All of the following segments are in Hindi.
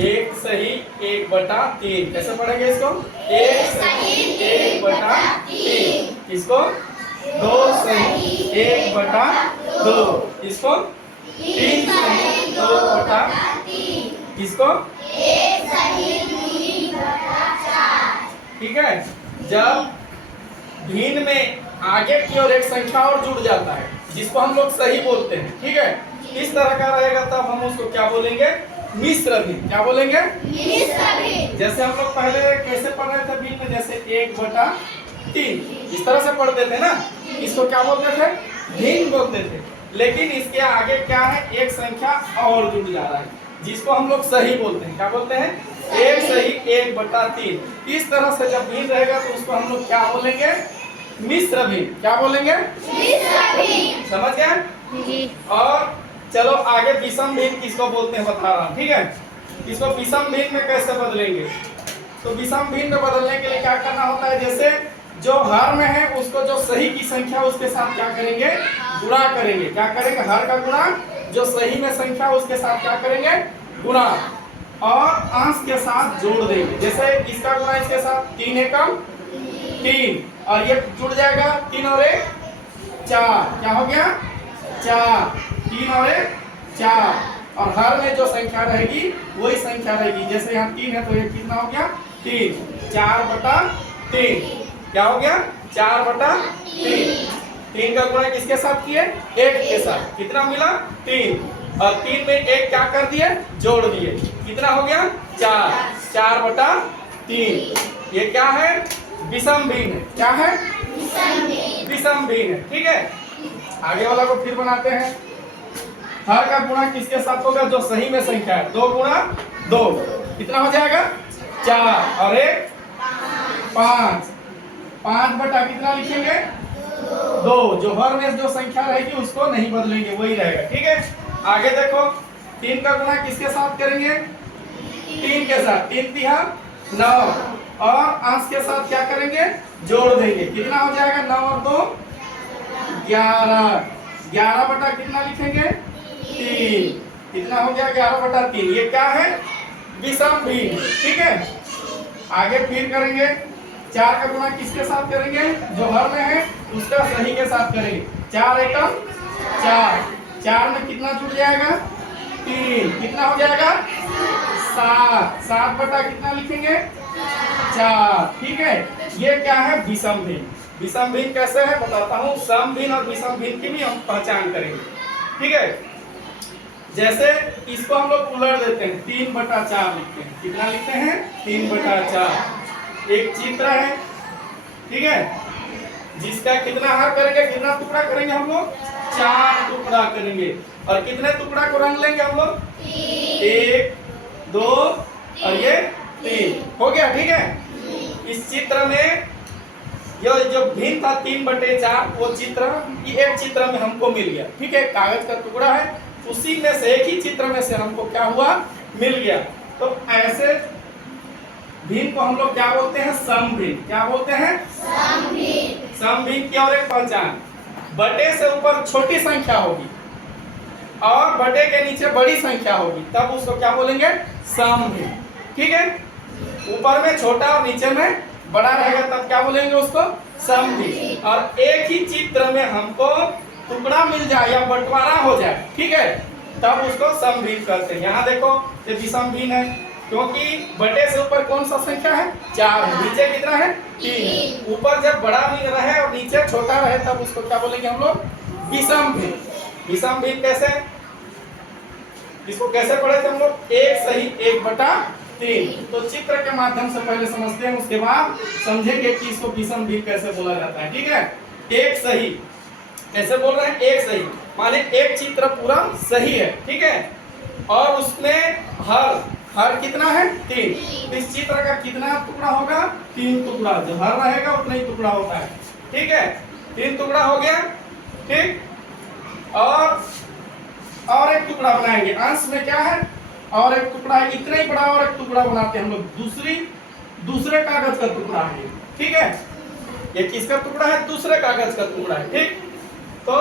एक सही 1/3। कैसे पढ़ेंगे इसको? एक सही 1/3। इसको 2 सही 1/2। इसको 3 सही 2/3। इसको 1 सही 3/4। ठीक है। जब भिन्न में आगे की ओर एक संख्या और जुड़ जाता है जिसको हम लोग सही बोलते हैं, ठीक है, इस तरह का रहेगा तब हम उसको क्या बोलेंगे? मिश्र भिन्न। क्या बोलेंगे? मिश्र भिन्न। जैसे हम लोग पहले कैसे पढ़ रहे थे भिन्न में? जैसे 1/3 इस तरह से पढ़ते थे ना, इसको क्या बोलते थे? भिन्न बोलते थे। लेकिन इसके आगे क्या है? एक संख्या और जुड़ जा रहा है जिसको हम लोग सही बोलते हैं। क्या बोलते हैं? एक सही 1/3। इस तरह से जब भिन्न रहेगा तो उसको हम लोग क्या बोलेंगे? मिश्र भिन्न। क्या बोलेंगे? मिश्र भिन्न। समझ गए? जी। और चलो आगे विषम भिन्न किसको बोलते हैं बता रहा हूं, ठीक है। इसको विषम भिन्न में कैसे बदलेंगे? तो विषम भिन्न में बदलने के लिए क्या करना होता है? जैसे जो हर में है उसको जो सही की संख्या उसके साथ क्या करेंगे? गुणा करेंगे। क्या करेंगे? हर का गुणा जो सही में संख्या उसके साथ क्या करेंगे? गुणा। और अंश के साथ जोड़ देंगे। जैसे इसका गुणा इसके साथ 3 एकम 3 और ये जुड़ जाएगा 3 और 1 4। क्या हो गया? 4। 3 और 1 4। और हर में जो संख्या रहेगी वही संख्या रहेगी। जैसे यहाँ 3 है तो ये कितना हो गया? 3। 4/3। क्या हो गया? 4/3। 3 का गुणा किसके साथ किए? 1 के साथ। कितना मिला? 3। और 3 में 1 क्या कर दिए? जोड़ दिए। कितना हो गया? 4। 4/3। ये क्या है? विषम भिन्न है। क्या है? विषम भिन्न है। ठीक है। आगे वाला को फिर बनाते हैं। हर का गुणा किसके साथ होगा? जो सही में संख्या है। 2 गुणा 2 कितना हो जाएगा? 4 और 1 5। 5 बटा कितना लिखेंगे? 2। जो हर में जो संख्या रहेगी उसको नहीं बदलेंगे, वही रहेगा। ठीक है। आगे देखो 3 का गुणा किसके साथ करेंगे? 3 के साथ। 3 तिहा 9 और अंश के साथ क्या करेंगे? जोड़ देंगे। कितना हो जाएगा? 9 और 2 11। 11 बटा कितना लिखेंगे? 3। कितना हो गया? 11/3। ये क्या है? विषम भिन्न। ठीक है। आगे फिर करेंगे 4 का गुणा किसके साथ करेंगे? जो हर में है उसका सही के साथ करेंगे। 4 एकम 4। 4 में कितना जुड़ जाएगा? 3। कितना हो जाएगा? 7। 7 बटा कितना लिखेंगे? 4। ठीक है। ये क्या है? विषम भिन्न। विषम भिन्न कैसे है बताता हूँ। सम भिन्न और विषम भिन्न की भी हम पहचान करेंगे। ठीक है। जैसे इसको हम लोग उलट देते हैं, 3/4 लिखते हैं। कितना लिखते हैं? 3/4। एक चित्र है, ठीक है, जिसका कितना हर करेंगे? कितना टुकड़ा करेंगे हम लोग? 4 टुकड़ा करेंगे। और कितने टुकड़ा को रंग लेंगे हम लोग? 1 2 और ये 3 हो गया। ठीक है। इस चित्र में ये जो भिन्न था 3/4 वो चित्र एक चित्र में हमको मिल गया। ठीक है। कागज का टुकड़ा है, उसी में से एक ही चित्र में से हमको क्या हुआ? मिल गया। तो ऐसे भिन्न को हम लोग क्या बोलते हैं? सम भिन्न। क्या बोलते हैं? सम भिन्न। सम भिन्न की और एक पहचान, बटे से ऊपर छोटी संख्या होगी और बटे के नीचे बड़ी संख्या होगी, तब उसको क्या बोलेंगे? सम भिन्न। ठीक है। ऊपर में छोटा और नीचे में बड़ा रहेगा तब क्या बोलेंगे उसको? सम भिन्न। और एक ही चित्र में हमको टुकड़ा मिल जाए या बंटवारा हो जाए, ठीक है, तब उसको सम भिन्न कहते हैं। यहाँ देखो ये विषम भिन्न है क्योंकि बटे से ऊपर कौन सा संख्या है? 4 है। नीचे कितना है? 3। ऊपर जब बड़ा भी रहे और नीचे छोटा रहे तब उसको क्या बोलेंगे हम लोग? विषम भिन्न। विषम भिन्न कैसे? इसको कैसे पढ़े थे हम लोग? एक सही 1/3। तो चित्र के माध्यम से पहले समझते हैं, उसके बाद समझेंगे कि इसको विषम भिन्न कैसे बोला जाता है। ठीक है। एक सही कैसे बोल रहे हैं? एक सही माने एक चित्र पूरा सही है, ठीक है, और उसमें हर कितना है? 3। इस चित्र का कितना टुकड़ा होगा? 3 टुकड़ा। जो हर रहेगा उतना ही टुकड़ा होता है। ठीक है। 3 टुकड़ा हो गया। ठीक। और एक टुकड़ा बनाएंगे। अंश में क्या है? और एक टुकड़ा है। इतना ही बड़ा और एक टुकड़ा बनाते हैं हम लोग। दूसरे कागज का टुकड़ा है। ठीक है। ये किसका टुकड़ा है? दूसरे कागज का टुकड़ा है। ठीक। तो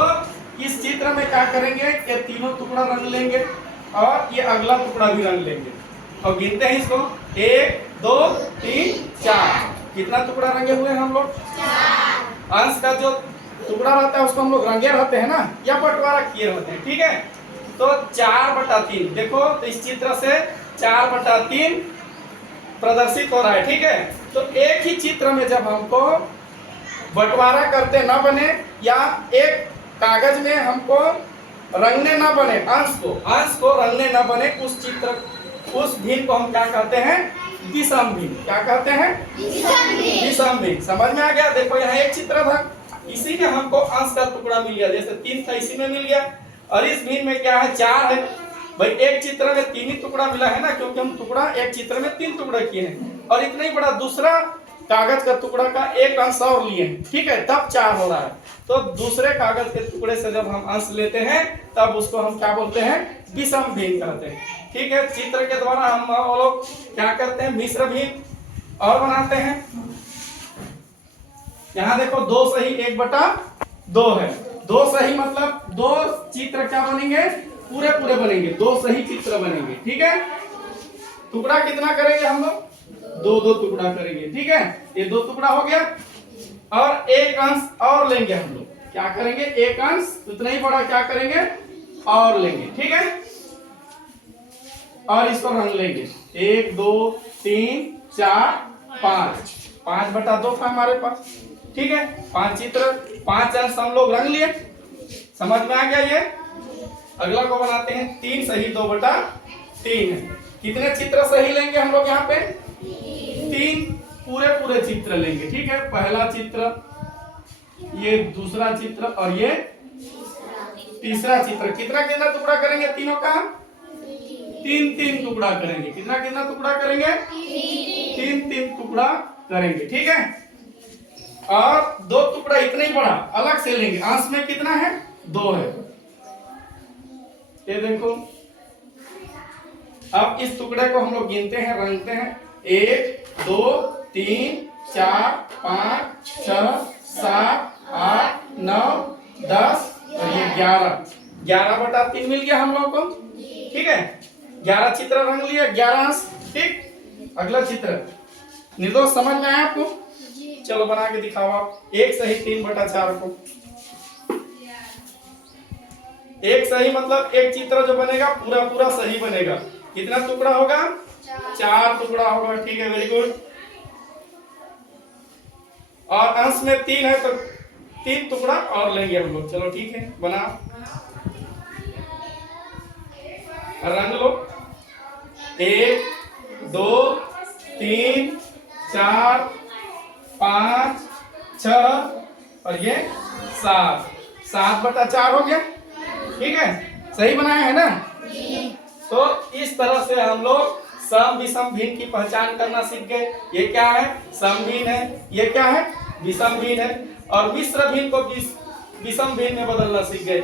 इस चित्र में क्या करेंगे? ये तीनों टुकड़ा रंग लेंगे और ये अगला टुकड़ा भी रंग लेंगे। और गिनते हैं इसको 1 2 3 4। कितना टुकड़ा रंगे हुए हैं हम लोग? 4। अंश का जो टुकड़ा रहता है उसको हम लोग रंगे रहते हैं ना, या बंटवारा किए रहते हैं, ठीक है। तो 4/3 देखो, तो इस चित्र से 4/3 प्रदर्शित हो रहा है, ठीक है। तो एक ही चित्र में जब हमको बंटवारा करते ना बने, या एक कागज में हमको रंगने ना बने, अंश को रंगने ना बने, उस भिन्न को हम क्या कहते हैं? विषम भिन्न। क्या कहते हैं? विषम भिन्न। समझ में आ गया? देखो यहाँ एक चित्र था, इसी में हमको अंश का टुकड़ा मिल गया, जैसे 3 था इसी में मिल गया, और इस भिन्न में क्या है? 4 है। भाई एक चित्र में 3 ही टुकड़ा मिला है ना, क्योंकि हम टुकड़ा एक चित्र में 3 टुकड़े किए हैं, और इतना ही बड़ा दूसरा कागज का टुकड़ा का एक अंश और लिए हैं, ठीक है, तब 4 हो रहा है। तो दूसरे कागज के टुकड़े से जब हम अंश लेते हैं तब उसको हम क्या बोलते हैं? विषम भिन्न कहते हैं, ठीक है। चित्र के द्वारा हम लोग क्या करते हैं? मिश्र भिन्न और बनाते हैं। यहाँ देखो 2 सही 1/2 है। 2 सही मतलब 2 चित्र क्या बनेंगे? पूरे बनेंगे, 2 सही चित्र बनेंगे, ठीक है। टुकड़ा कितना करेंगे हम लोग? 2 टुकड़ा करेंगे, ठीक है। ये 2 टुकड़ा हो गया, और एक अंश और लेंगे हम लोग। क्या करेंगे? एक अंश उतना ही बड़ा क्या करेंगे? और लेंगे, ठीक है। और इसको रंग लेंगे 1 2 3 4 5। 5/2 था हमारे पास, ठीक है। 5 चित्र 5 अंश हम लोग रंग लिए। समझ में आ गया ये? अगला को बनाते हैं 3 सही 2/3 है। कितने चित्र सही लेंगे हम लोग यहाँ पे? 3 पूरे चित्र लेंगे, ठीक है। पहला चित्र, ये दूसरा चित्र, और ये तीसरा चित्र। कितना टुकड़ा करेंगे तीनों का? 3 टुकड़ा करेंगे। कितना टुकड़ा करेंगे? 3 टुकड़ा करेंगे, ठीक है। और 2 टुकड़ा इतना ही बड़ा अलग से लेंगे। अंश में कितना है? 2 है। ये देखो, अब इस टुकड़े को हम लोग गिनते हैं, रंगते हैं। 1 2 3 4 5 6 7 8 9 10 और ये 11/3 मिल गया हम लोगों को, ठीक है। 11 चित्र रंग लिया, 11 अंश, ठीक। अगला चित्र निर्दोष समझ में आया आपको? चलो बना के दिखाओ आप। 1 सही 3/4 को। 1 सही मतलब एक चित्र जो बनेगा पूरा सही बनेगा। कितना टुकड़ा होगा? 4 टुकड़ा होगा, ठीक है, वेरी गुड। और अंश में 3 है तो 3 टुकड़ा और लेंगे हम लोग। चलो ठीक है, बना रंग लो। 1 2 3 4 5 6 और ये 7/4 हो गया, ठीक है। सही बनाया है ना? तो इस तरह से हम लोग सम विषम भिन्न की पहचान करना सीख गए। ये क्या है? सम भिन्न है। ये क्या है? विषम भिन्न है। और मिश्र भिन्न को विषम भिन्न में बदलना सीख गए।